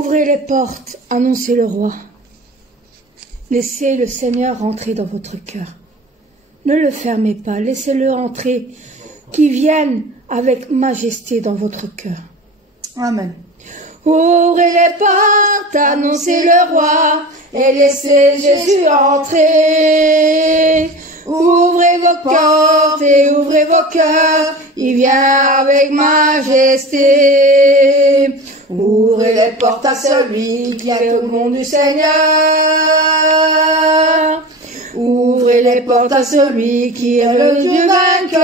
Ouvrez les portes, annoncez le roi. Laissez le Seigneur rentrer dans votre cœur. Ne le fermez pas, laissez-le entrer, qu'il vienne avec majesté dans votre cœur. Amen. Ouvrez les portes, annoncez le roi, et laissez Jésus entrer. Ouvrez vos portes et ouvrez vos cœurs, il vient avec majesté. Ouvrez les portes à celui qui est au nom du Seigneur. Ouvrez les portes à celui qui est le Dieu vainqueur.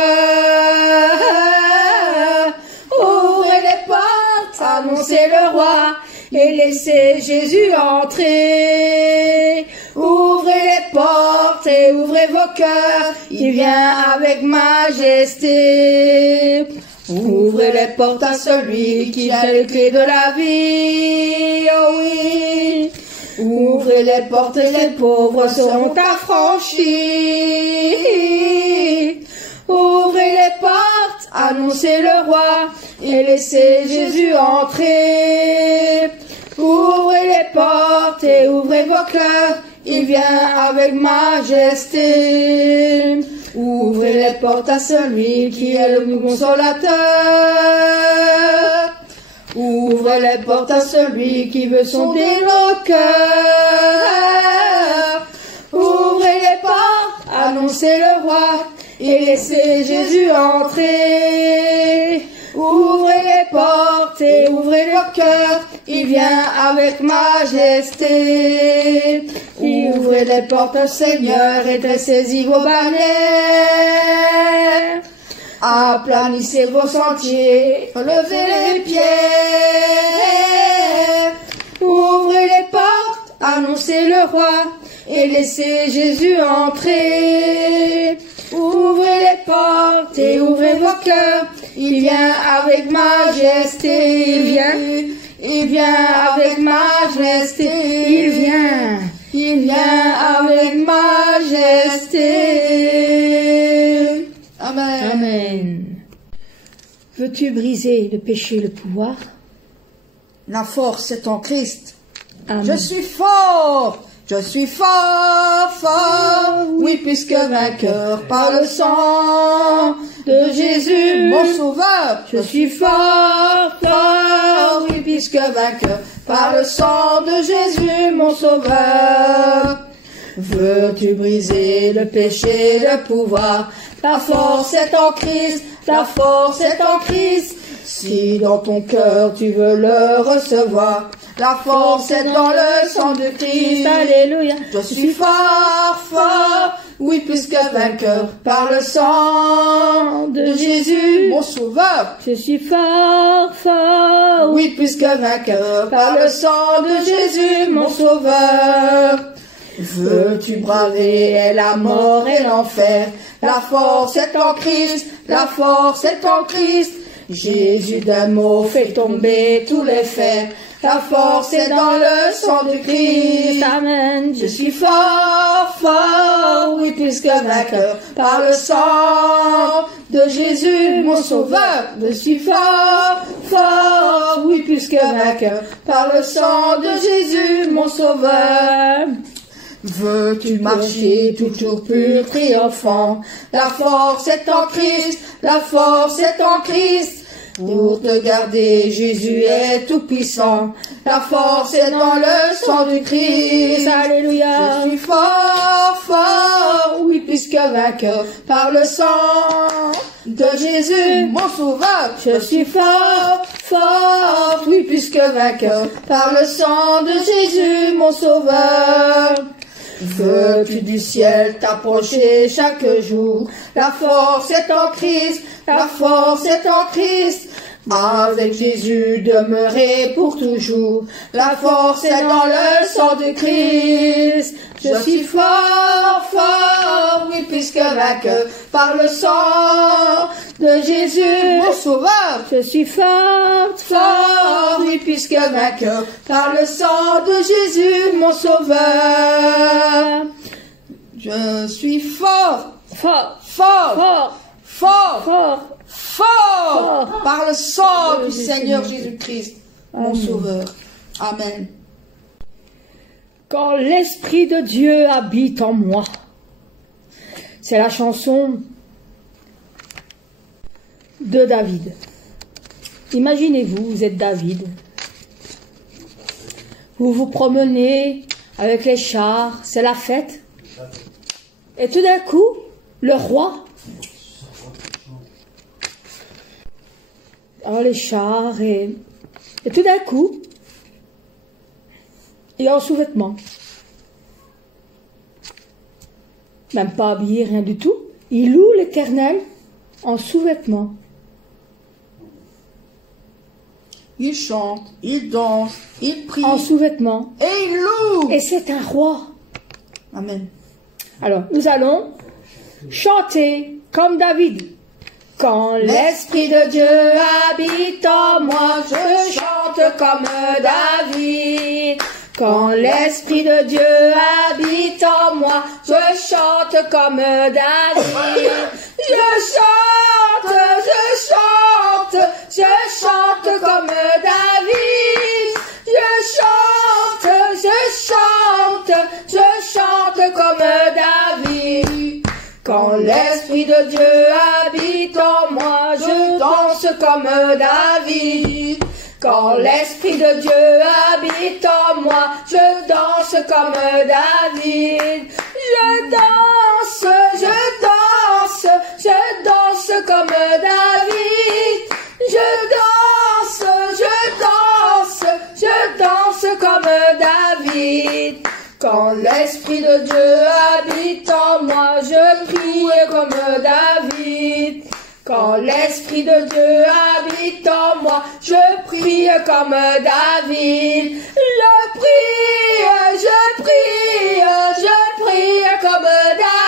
Ouvrez les portes, annoncez le roi, et laissez Jésus entrer. Ouvrez les portes et ouvrez vos cœurs, il vient avec majesté. Ouvrez les portes à celui qui a les clés de la vie, oh oui. Ouvrez les portes et les pauvres seront affranchis. Ouvrez les portes, annoncez le roi, et laissez Jésus entrer. Ouvrez les portes et ouvrez vos cœurs, il vient avec majesté. Ouvrez les portes à celui qui est le consolateur. Ouvrez les portes à celui qui veut sonder nos cœurs. Ouvrez les portes, annoncez le roi, et laissez Jésus entrer. Ouvrez les portes et ouvrez vos cœurs, il vient avec majesté. Ouvrez les portes au Seigneur et dressez-y vos bannières. Aplanissez vos sentiers, relevez les pierres. Ouvrez les portes, annoncez le roi, et laissez Jésus entrer. Ouvrez les portes et ouvrez vos cœurs, il vient avec majesté. Il vient avec majesté. Il vient avec majesté. Amen. Amen. Veux-tu briser le péché et le pouvoir? La force est en Christ. Amen. Je suis fort. Je suis fort, fort, oui, puisque vainqueur par le sang de Jésus, mon sauveur. Je suis fort, fort, oui, puisque vainqueur par le sang de Jésus, mon sauveur. Veux-tu briser le péché, le pouvoir? La force est en Christ, la force est en Christ. Si dans ton cœur tu veux le recevoir, la force est dans le sang de Christ. Alléluia. Je suis fort, fort, oui, plus que vainqueur par le sang de Jésus, mon sauveur. Je suis fort, fort, oui, plus que vainqueur par le sang de Jésus, mon sauveur. Veux-tu braver la mort et l'enfer? La force est en Christ, la force est en Christ. Jésus d'un mot fait tomber tous les fers. La force est dans le sang du Christ. Amen. Je suis fort, fort, oui, plus que vainqueur par le sang de Jésus, mon sauveur. Je suis fort, fort, oui, plus que vainqueur par le sang de Jésus, mon sauveur. Veux-tu marcher toujours pur, triomphant? La force est en Christ, la force est en Christ. Pour te garder, Jésus est tout puissant. La force est dans le sang du Christ. Alléluia. Je suis fort, fort, oui, plus que vainqueur par le sang de Jésus, mon sauveur. Je suis fort, fort, oui, plus que vainqueur par le sang de Jésus, mon sauveur. Veux-tu du ciel t'approcher chaque jour? La force est en Christ, la force est en Christ. Avec Jésus demeurer pour toujours. La force est dans le sang de Christ. Je suis fort, fort, oui, plus que vainqueur par le sang de Jésus, mon sauveur. Je suis forte, fort, oui, plus que vainqueur par le sang de Jésus, mon sauveur. Je suis fort, fort, fort, fort, fort, fort, fort par le sang du Seigneur Jésus-Christ, mon sauveur. Amen. Quand l'Esprit de Dieu habite en moi. C'est la chanson de David. Imaginez-vous, vous êtes David. Vous vous promenez avec les chars, c'est la fête. Et tout d'un coup, le roi, alors les chars, et tout d'un coup, il est en sous-vêtements. Même pas habillé, rien du tout. Il loue l'Éternel en sous-vêtements. Il chante, il danse, il prie. En sous-vêtements. Et il loue. Et c'est un roi. Amen. Alors, nous allons chanter comme David. Quand l'Esprit de Dieu habite en moi, je chante comme David. Quand l'Esprit de Dieu habite en moi, je chante comme David. Je chante comme David. Je chante comme David. Quand l'Esprit de Dieu habite en moi, je danse comme David. Quand l'Esprit de Dieu habite en moi, je danse comme David. Je danse comme David. Je danse comme David. Quand l'Esprit de Dieu habite en moi, je prie comme David. Quand l'Esprit de Dieu habite en moi, je prie comme David. Je prie comme David.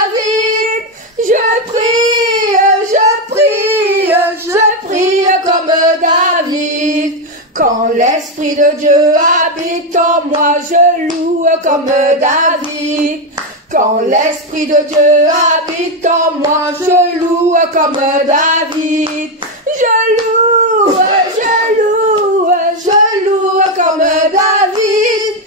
Je prie comme David. Quand l'Esprit de Dieu habite en moi, je loue comme David. Quand l'Esprit de Dieu habite en moi, je loue comme David. Je loue comme David.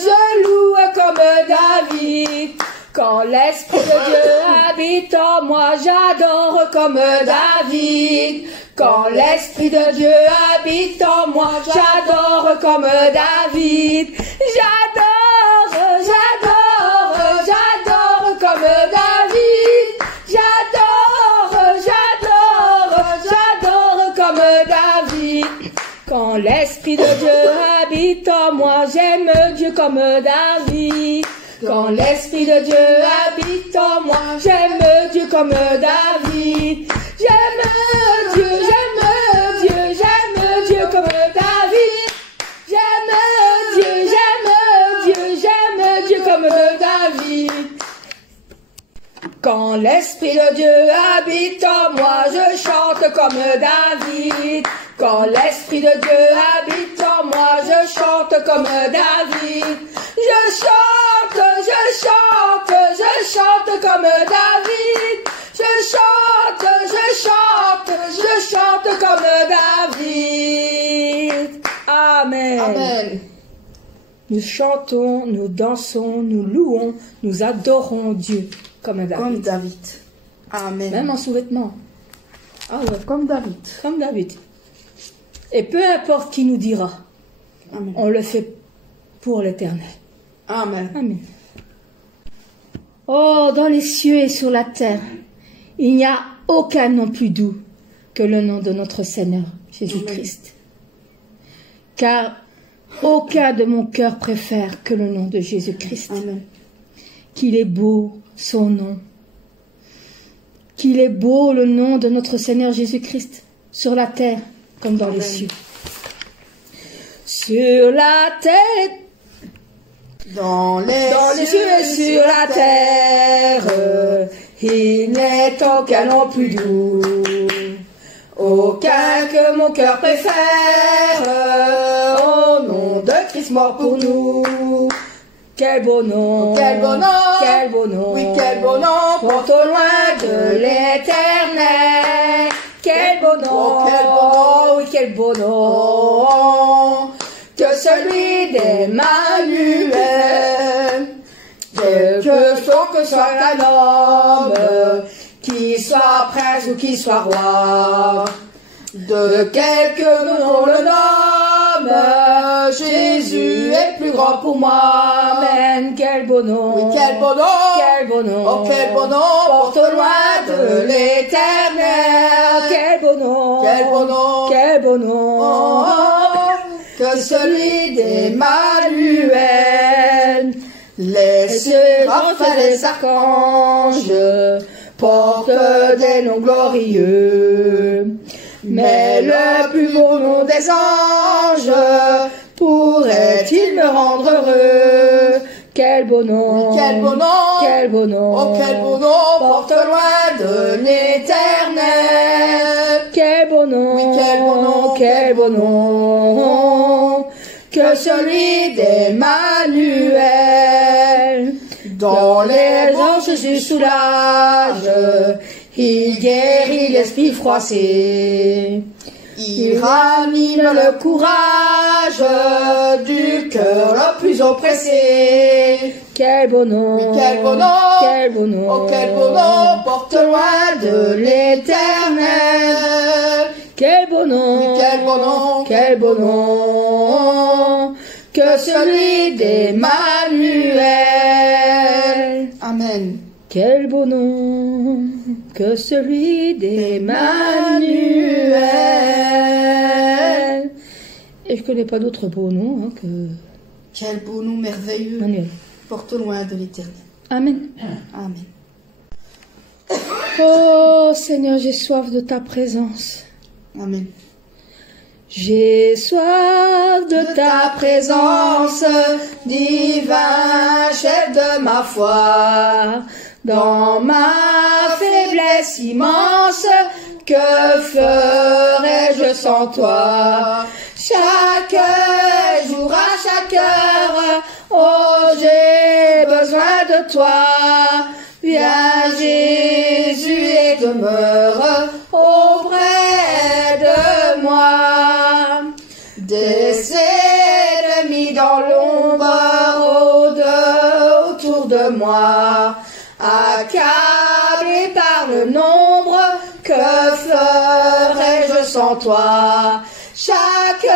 Je loue comme David. Quand l'Esprit de Dieu habite en moi, j'adore comme David. Quand l'Esprit de Dieu habite en moi, j'adore comme David. J'adore comme David. J'adore comme David. Quand l'Esprit de Dieu habite en moi, j'aime Dieu comme David. Quand l'Esprit de Dieu habite en moi, j'aime Dieu comme David. J'aime Dieu comme David. J'aime Dieu comme David. Quand l'Esprit de Dieu habite en moi, je chante comme David. Quand l'Esprit de Dieu habite en moi, je chante comme David. Je chante comme David. Je chante comme David. Amen. Amen. Nous chantons, nous dansons, nous louons, nous adorons Dieu comme David. Comme David. Amen. Même en sous-vêtements. Ah ouais, comme David. Comme David. Et peu importe qui nous dira, Amen. on le fait pour l'Éternel. Amen. Amen. Oh, dans les cieux et sur la terre, il n'y a aucun nom plus doux que le nom de notre Seigneur Jésus-Christ. Car aucun de mon cœur préfère que le nom de Jésus-Christ. Amen. Qu'il est beau son nom. Qu'il est beau le nom de notre Seigneur Jésus-Christ sur la terre comme dans les cieux. Sur la terre, dans les cieux et sur la terre, il n'est aucun nom plus doux, aucun que mon cœur préfère, au nom de Christ mort pour nous. Quel beau nom, quel beau nom, quel beau nom, oui, quel beau nom, porte au loin de l'Éternel. Quel beau nom, oh, quel beau nom, oui, quel beau nom que celui d'Emmanuel. Que soit un homme, qui soit prince ou qui soit roi, de quelque nom on le nomme, Jésus est plus grand pour moi. Amen. Quel beau nom, Oui, quel beau nom, quel beau nom, oh quel beau nom, porte loin de l'éternel. Quel beau nom, quel beau nom, quel beau nom, oh, que celui d'Emmanuel. Les Séraphins et les archanges portent des noms glorieux, mais le plus beau nom des anges pourrait-il me rendre heureux? Quel beau nom, quel beau nom, quel beau nom, oh quel beau nom, porte loin de l'éternel. Quel beau nom, Oui, quel beau nom, quel beau nom, que celui d'Emmanuel. Dans les anges Jésus soulage, il guérit l'esprit froissé. Il ranime le courage du cœur le plus oppressé. Quel beau nom, Oui, quel beau nom, quel beau nom, oh quel beau nom, porte loin de l'éternel. Quel beau nom, Oui, quel beau nom, quel beau nom, que celui d'Emmanuel. Amen. Quel beau nom, que celui d'Emmanuel. Et je connais pas d'autre beau nom hein, que Quel beau nom merveilleux, Emmanuel. porte loin de l'éternel. Amen. Amen. Oh Seigneur, j'ai soif de ta présence. Amen. J'ai soif de ta présence, divin chef de ma foi. Dans ma faiblesse immense, que ferais-je sans toi? Chaque jour, à chaque heure, oh j'ai besoin de toi. Viens Jésus et demeure auprès de moi. Des ennemis dans l'ombre autour de moi, accablé par le nombre, que ferais-je sans toi? Chaque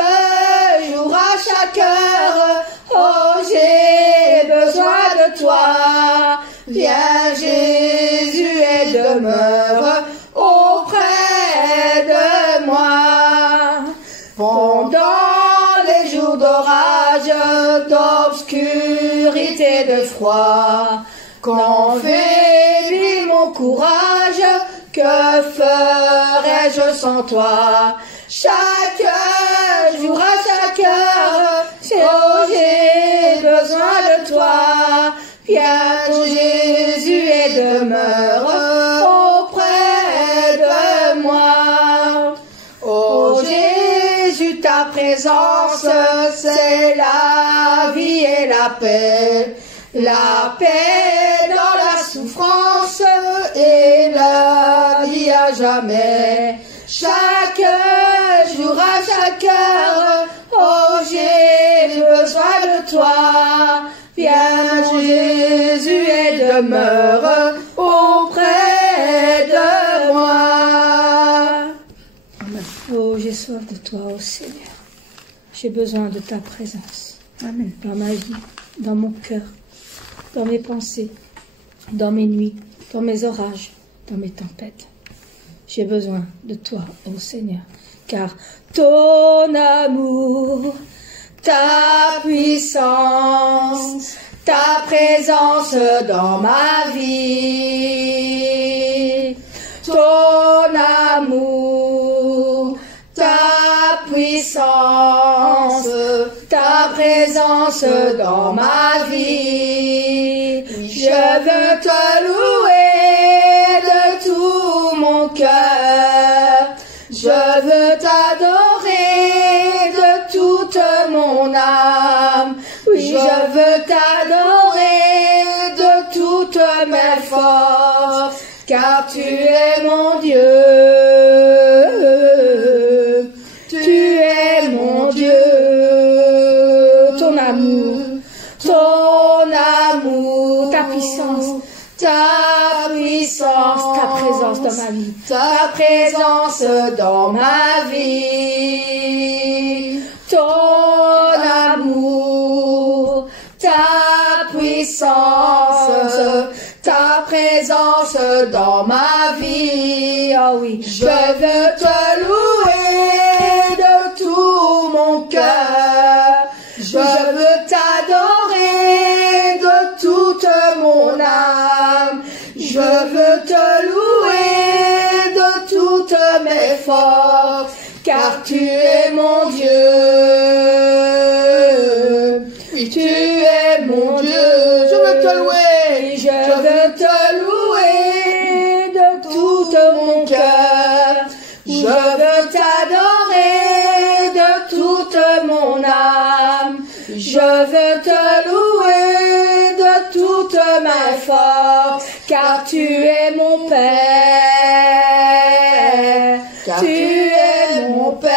jour, à chaque heure, oh j'ai besoin de toi. Viens Jésus et demeure auprès de moi. Pendant les jours d'orage, d'obscurité, de froid, quand faiblit mon courage, que ferais-je sans toi? Chaque jour, à chaque heure, oh j'ai besoin de toi. Viens Jésus et demeure auprès de moi. Oh Jésus, ta présence, c'est la vie et la paix. La paix dans la souffrance et la vie à jamais. Chaque jour, à chaque heure, oh j'ai besoin de toi. Viens Jésus et demeure auprès de moi. Oh, j'ai soif de toi, oh Seigneur. J'ai besoin de ta présence. Amen. Dans ma vie, dans mon cœur, dans mes pensées, dans mes nuits, dans mes orages, dans mes tempêtes. J'ai besoin de toi, ô Seigneur, car ton amour, ta puissance, ta présence dans ma vie, ton amour, ta puissance, ta présence dans ma vie. Je veux te louer de tout mon cœur. Je veux t'adorer de toute mon âme. Oui, je veux t'adorer de toutes mes forces, car tu es mon Dieu. Tu ta présence dans ma vie, ton amour, ta puissance, ta présence dans ma vie. Ah oui, Je veux te louer de tout mon cœur. Je veux t'adorer de toute mon âme. Je veux te louer de toutes mes forces, car tu es mon Dieu. Tu es mon Dieu. Je veux te louer. Je veux te louer de tout mon cœur. Je veux t'adorer de toute mon âme. Je veux te louer de toutes mes forces, car tu es mon Père. Tu es mon Père.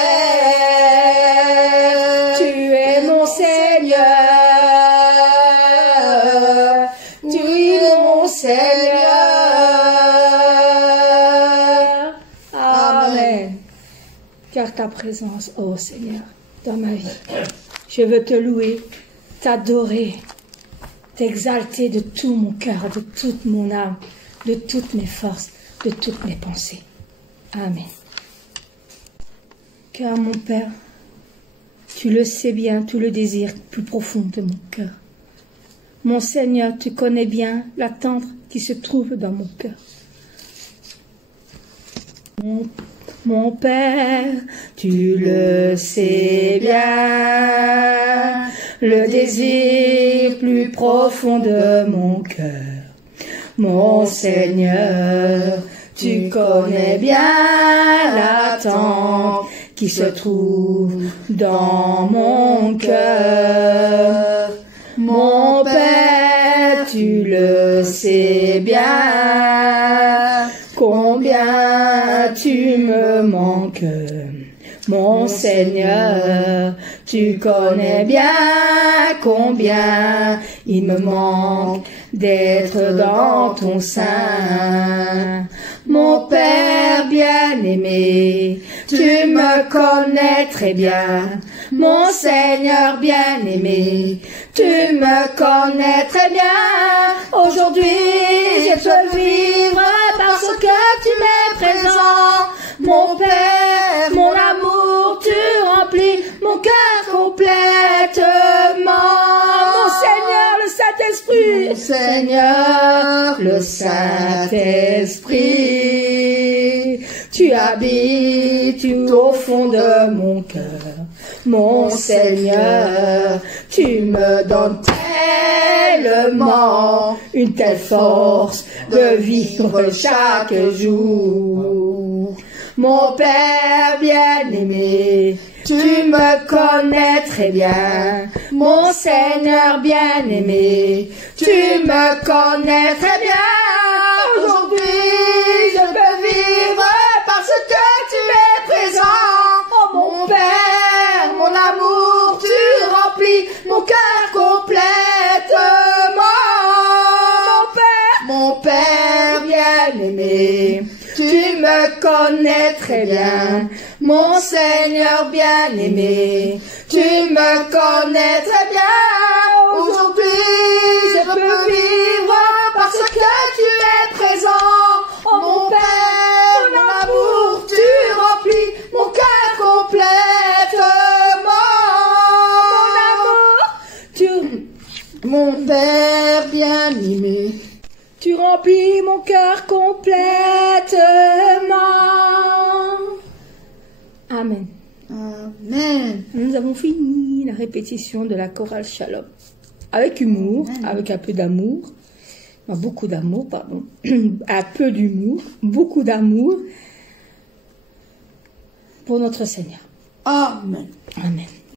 Tu es mon Seigneur. Tu es mon Seigneur. Amen. Car ta présence, ô Seigneur, dans ma vie, je veux te louer, t'adorer, t'exalter de tout mon cœur, de toute mon âme, de toutes mes forces, de toutes mes pensées. Amen. Car mon Père, tu le sais bien, tout le désir plus profond de mon cœur. Mon Seigneur, tu connais bien l'attente qui se trouve dans mon cœur. Mon Père, tu le sais bien, le désir plus profond de mon cœur. Mon Seigneur, tu connais bien l'attente qui se trouve dans mon cœur. Mon Père, tu le sais bien, combien tu me manques. Mon Seigneur, tu connais bien combien il me manque d'être dans ton sein. Mon Père bien-aimé, tu me connais très bien. Mon Seigneur bien-aimé, tu me connais très bien. Aujourd'hui, je peux vivre parce que tu m'es présent. Mon Père, mon amour, tu remplis mon cœur complètement. Mon Seigneur, le Saint-Esprit. Mon Seigneur, le Saint-Esprit, tu habites au fond de mon cœur. Mon Seigneur, tu me donnes tellement une telle force de vivre chaque jour. Mon Père bien-aimé, tu me connais très bien. Mon Seigneur bien-aimé, tu me connais très bien. Aujourd'hui, je peux vivre parce que tu es présent. Oh mon Père, mon amour, tu remplis mon cœur complètement. Mon Père bien-aimé, tu me connais très bien. Mon Seigneur bien-aimé, tu me connais très bien. Aujourd'hui, je peux vivre parce que tu es présent. Oh mon Père, mon amour, tu remplis mon cœur complètement. Mon Père bien-aimé, Tu remplis mon cœur complètement. Amen. Amen. Nous avons fini la répétition de la chorale Shalom. Avec humour, avec un peu d'amour. Beaucoup d'amour, pardon. Un peu d'humour, beaucoup d'amour pour notre Seigneur. Amen. Amen.